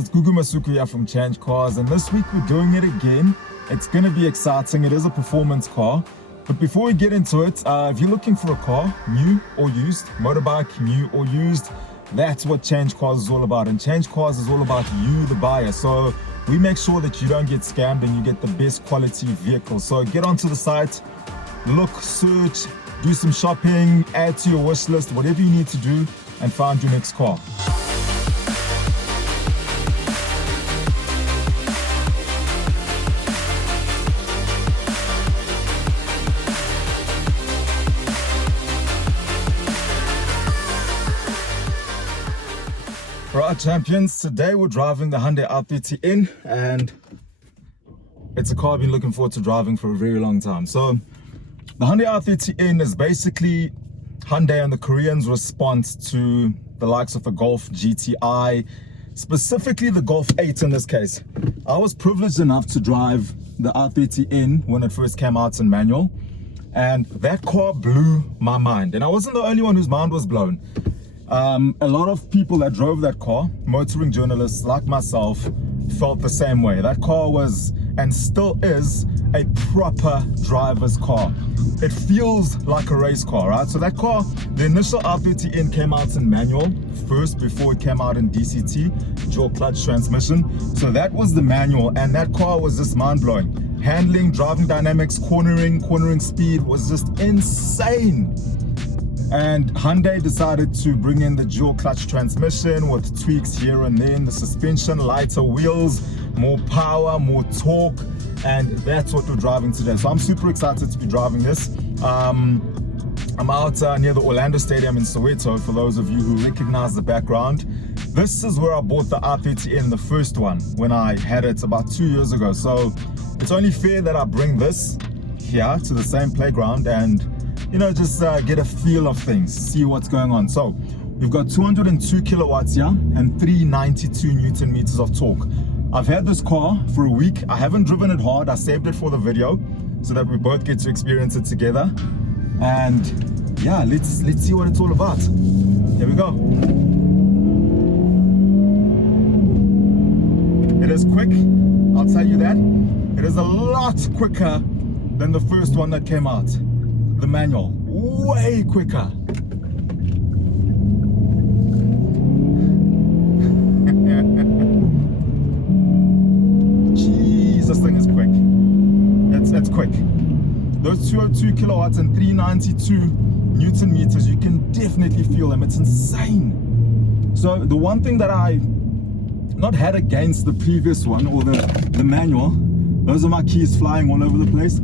It's Gugu Masuku here from Change Cars, and this week we're doing it again. It's going to be exciting. It is a performance car. But before we get into it, if you're looking for a car, new or used, motorbike, new or used, that's what Change Cars is all about. And Change Cars is all about you, the buyer. So we make sure that you don't get scammed and you get the best quality vehicle. So get onto the site, look, search, do some shopping, add to your wish list, whatever you need to do, and find your next car. Right, champions, today we're driving the Hyundai i30N, and it's a car I've been looking forward to driving for a very long time. So the Hyundai i30N is basically Hyundai and the Koreans' response to the likes of the Golf GTI, specifically the Golf 8 in this case. I was privileged enough to drive the i30N when it first came out in manual, and that car blew my mind. And I wasn't the only one whose mind was blown. A lot of people that drove that car, motoring journalists like myself, felt the same way. That car was, and still is, a proper driver's car. It feels like a race car, right? So that car, the initial i30N came out in manual first before it came out in DCT, dual clutch transmission. So that was the manual, and that car was just mind-blowing. Handling, driving dynamics, cornering speed was just insane. And Hyundai decided to bring in the dual clutch transmission with tweaks here and there in the suspension, lighter wheels, more power, more torque, and that's what we're driving today. So I'm super excited to be driving this. I'm out near the Orlando Stadium in Soweto, for those of you who recognize the background. This is where I bought the i30N, the first one, when I had it about 2 years ago. So it's only fair that I bring this here to the same playground and just get a feel of things, see what's going on. So we've got 202 kilowatts here and 392 Newton meters of torque. I've had this car for a week. I haven't driven it hard. I saved it for the video so that we both get to experience it together. And yeah, let's see what it's all about. Here we go. It is quick, I'll tell you that. It is a lot quicker than the first one that came out. The manual, way quicker. Jeez, this thing is quick. It's quick. Those 202 kilowatts and 392 Newton meters, you can definitely feel them. It's insane. So the one thing that I not had against the previous one, or the manual, those are my keys flying all over the place.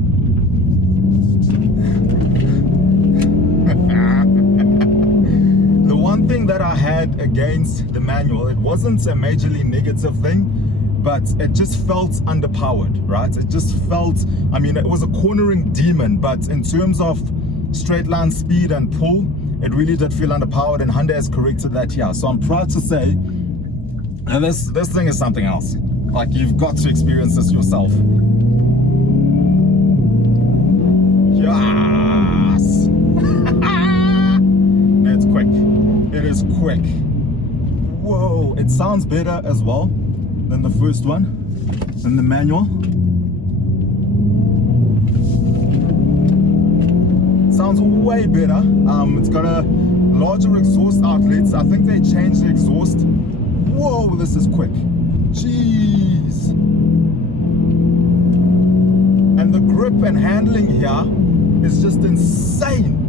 One thing that I had against the manual, it wasn't a majorly negative thing, but it just felt underpowered, right? It just felt, it was a cornering demon, but in terms of straight line speed and pull, it really did feel underpowered, and Hyundai has corrected that here. So I'm proud to say, and this thing is something else. Like, you've got to experience this yourself. Yes! It's quick. It is quick. Whoa, it sounds better as well than the first one, than the manual. Sounds way better. It's got a larger exhaust outlet. I think they changed the exhaust. Whoa, this is quick. Jeez. And the grip and handling here is just insane.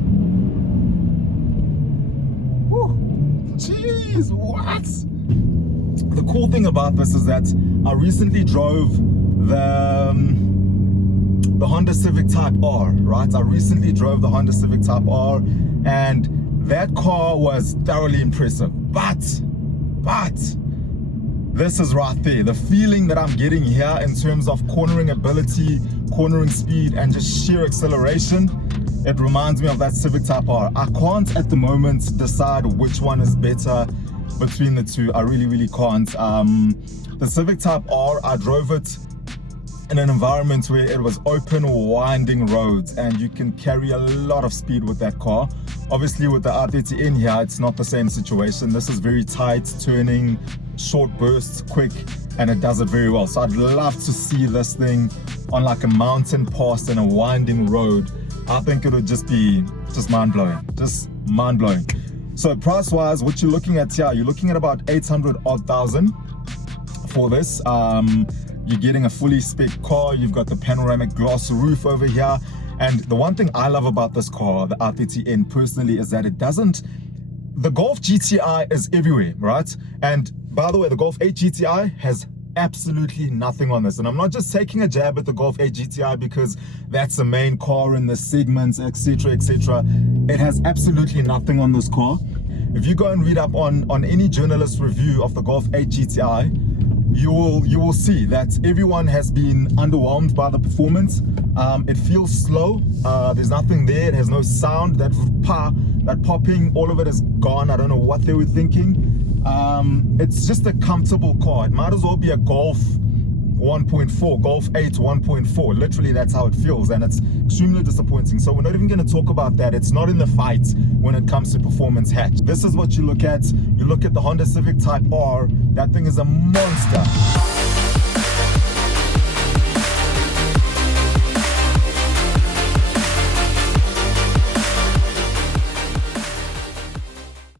Jeez, what? The cool thing about this is that I recently drove the Honda Civic Type R, right? I recently drove the Honda Civic Type R, and that car was thoroughly impressive. But this is right there. The feeling that I'm getting here in terms of cornering ability, cornering speed, and just sheer acceleration, it reminds me of that Civic Type R. I can't at the moment decide which one is better between the two. I really can't. The Civic Type R, I drove it in an environment where it was open, winding roads, and you can carry a lot of speed with that car. Obviously with the i30N here, it's not the same situation. This is very tight, turning, short bursts, quick, and it does it very well. So I'd love to see this thing on like a mountain pass and a winding road. I think it would just be mind-blowing, just mind-blowing. So price-wise, what you're looking at here, you're looking at about 800 odd thousand for this. You're getting a fully spec car. You've got the panoramic glass roof over here. And the one thing I love about this car, the i30N personally, is that it doesn't, the Golf GTI is everywhere, right? And by the way, the Golf 8 GTI has absolutely nothing on this. And I'm not just taking a jab at the Golf 8 GTI because that's the main car in the segments, etc, etc. It has absolutely nothing on this car. If you go and read up on any journalist review of the Golf 8 GTI, you will see that everyone has been underwhelmed by the performance. It feels slow. There's nothing there. It has no sound. That popping, all of it is gone. I don't know what they were thinking. It's just a comfortable car. It might as well be a Golf 1.4, Golf 8 1.4. Literally, that's how it feels, and it's extremely disappointing. So we're not even going to talk about that. It's not in the fight when it comes to performance hatch. This is what you look at. You look at the Honda Civic Type R. That thing is a monster.